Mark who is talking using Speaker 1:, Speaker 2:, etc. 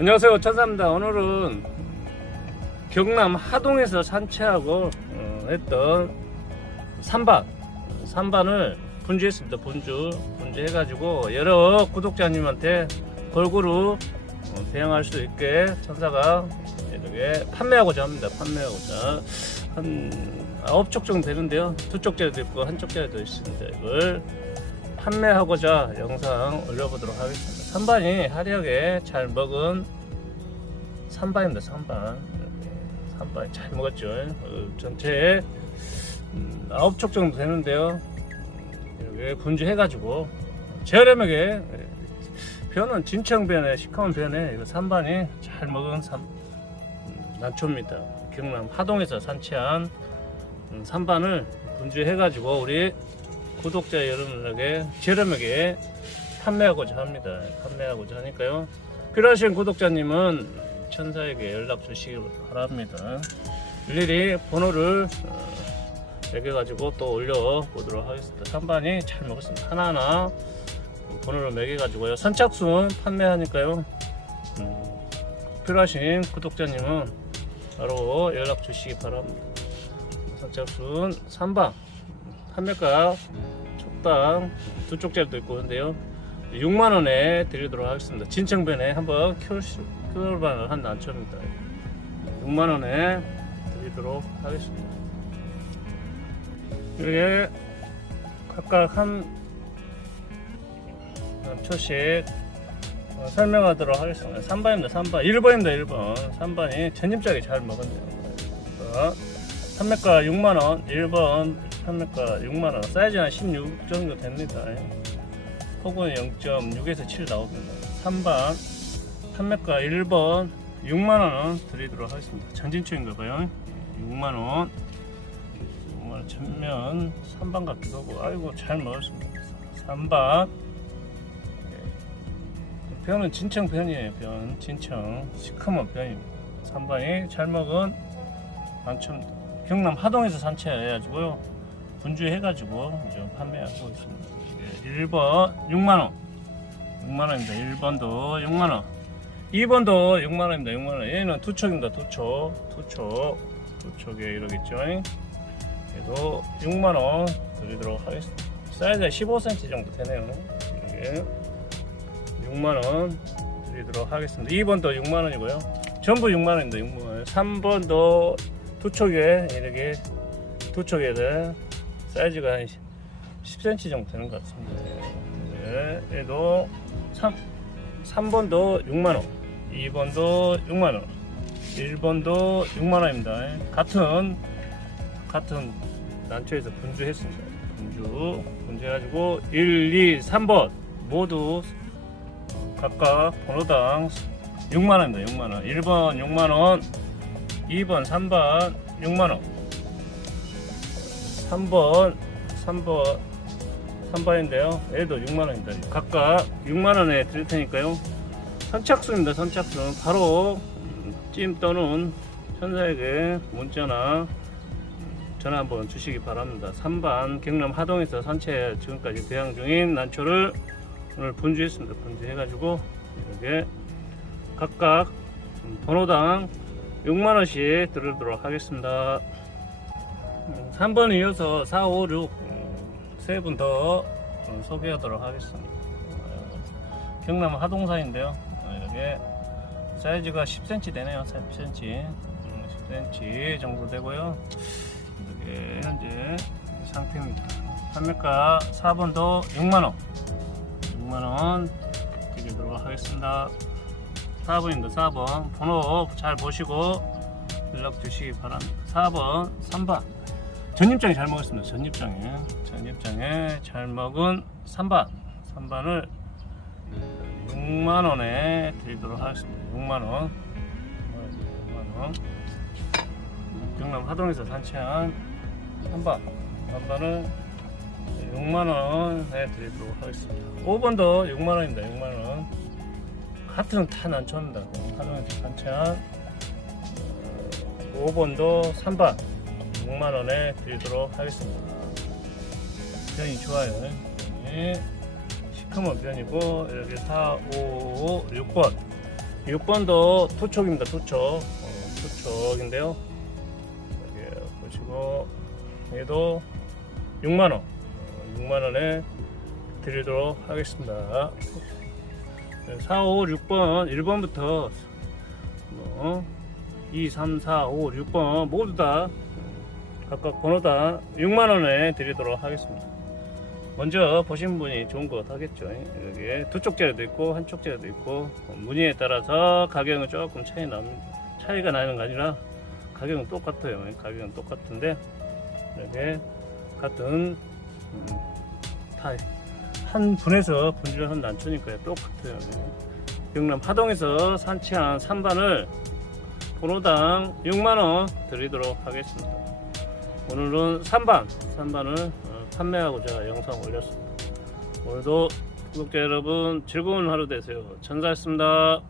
Speaker 1: 안녕하세요 천사입니다. 오늘은 경남 하동에서 산채하고 어, 했던 산반 산반을 분주했습니다. 분주 분주 해가지고 여러 구독자님한테 골고루 어, 대응할 수 있게 천사가 이렇게 판매하고자 합니다. 판매하고자. 한 아홉 쪽 정도 되는데요. 두 쪽짜리도 있고 한 쪽짜리도 있습니다. 이걸 판매하고자 영상 올려보도록 하겠습니다. 산반이 화려하게 잘 먹은 산반입니다. 산반. 산반이 잘 먹었죠. 어, 전체에 음, 아홉 촉 정도 되는데요. 이렇게 분주해가지고 저렴하게 예, 변은 진청변에 시커먼 변에 이거 산반이 잘 먹은 산, 음, 난초입니다. 경남 하동에서 산치한 음, 산반을 분주해가지고 우리 구독자 여러분에게 저렴하게 판매하고자 합니다. 판매하고자 하니까요. 필요하신 구독자님은 천사에게 연락 주시기 바랍니다. 일일이 번호를 어, 매겨가지고 또 올려보도록 하겠습니다. 산반이 잘 먹었습니다. 하나하나 번호를 매겨가지고요. 선착순 판매하니까요. 음, 필요하신 구독자님은 바로 연락 주시기 바랍니다. 선착순 3방 판매가 촉당 두 쪽짜리도 있고 근데요. 6만원에 드리도록 하겠습니다. 진청변에 한번 키울만을 한 난초입니다. 6만원에 드리도록 하겠습니다. 이렇게 각각 한 난초씩 어, 설명하도록 하겠습니다. 3번입니다 3번 1번입니다 1번. 3번이 전입장이 잘 먹었네요. 그래서 판매가 6만원 1번 판매가 6만원. 사이즈는 16 정도 됩니다. 폭은 0.6에서 7 나옵니다 3번. 판매가 1번. 6만원 드리도록 하겠습니다. 전진초인가봐요. 6만원. 6만원 전면 3번 같기도 하고 아이고 잘 먹었습니다. 3번. 변은 진청 변이에요 변. 진청. 시커먼 변입니다. 3번이 잘 먹은 안첨입니다 경남 하동에서 산채해가지고요 분주해가지고 이제 판매하고 있습니다. 이게 1번 6만원 6만원입니다. 1번도 6만원 2번도 6만원입니다. 6만원 얘는 두 촉, 두 촉에 이러겠죠. 얘도 6만원 드리도록 하겠습니다. 사이즈가 15cm 정도 되네요. 이게 6만원 드리도록 하겠습니다. 2번도 6만원이고요. 전부 6만원입니다. 6만원. 3번도 두 촉에 이렇게 두 촉에는 사이즈가 한 10cm 정도 되는 것 같습니다. 네, 얘도 3, 3번도 6만원, 2번도 6만원, 1번도 6만원입니다. 같은, 같은 난초에서 분주했습니다. 분주, 분주해가지고 1, 2, 3번 모두 각각 번호당 6만원입니다. 6만원. 1번 6만원, 2번, 3번 6만원. 3번, 3번, 3번인데요. 얘도 6만원입니다. 각각 6만원에 드릴 테니까요. 선착순입니다. 선착순. 바로 찜 또는 천사에게 문자나 전화 한번 주시기 바랍니다. 3반 경남 하동에서 산채 지금까지 대항 중인 난초를 오늘 분주했습니다. 분주해 가지고 이렇게 각각 번호당 6만원씩 드리도록 하겠습니다. 3번 이어서 4, 5, 6 세 분 더 소개하도록 하겠습니다. 어, 경남 하동사인데요. 어, 여기 사이즈가 10cm 되네요. 10cm, 10cm 정도 되고요. 이게 현재 상태입니다. 판매가 4번도 6만 원, 6만 원 드리도록 하겠습니다. 4번입니다. 4번 번호 잘 보시고 연락 주시기 바랍니다. 4번, 3번 전입장이 잘 먹었습니다. 전입장에 전입장에 잘 먹은 3번 3번을 6만 원에 드리도록 하겠습니다. 6만 원, 6만 원. 경남 하동에서 산채한 3번 3번을 6만 원에 드리도록 하겠습니다. 5번도 6만 원입니다. 6만 원. 같은 탄 안초입니다. 하동에서 산채한 5번도 3번 6만원에 드리도록 하겠습니다. 변이 좋아요. 네. 시커먼 변이고, 이렇게 4, 5, 6번. 6번도 투촉입니다. 투촉. 어, 투촉인데요. 여기 보시고 얘도 6만 원. 어, 6만 원에 드리도록 하겠습니다. 4, 5, 6번 1번부터 뭐 2, 3, 4, 5, 6번 모두 다 각각 번호 다 6만 원에 드리도록 하겠습니다. 먼저 보신 분이 좋은 것 하겠죠. 여기에 두 쪽짜리도 있고 한 쪽짜리도 있고 어, 무늬에 따라서 가격은 조금 차이 납 차이가 나는 거 아니라 가격은 똑같아요. 가격은 똑같은데 이렇게 같은 음, 다한 분에서 분질한 난초니까요. 똑같아요. 경남 하동에서 산치한 3반을 번호당 6만 원 드리도록 하겠습니다. 오늘은 3반, 3반을 판매하고 제가 영상 올렸습니다. 오늘도 구독자 여러분 즐거운 하루 되세요. 전사했습니다.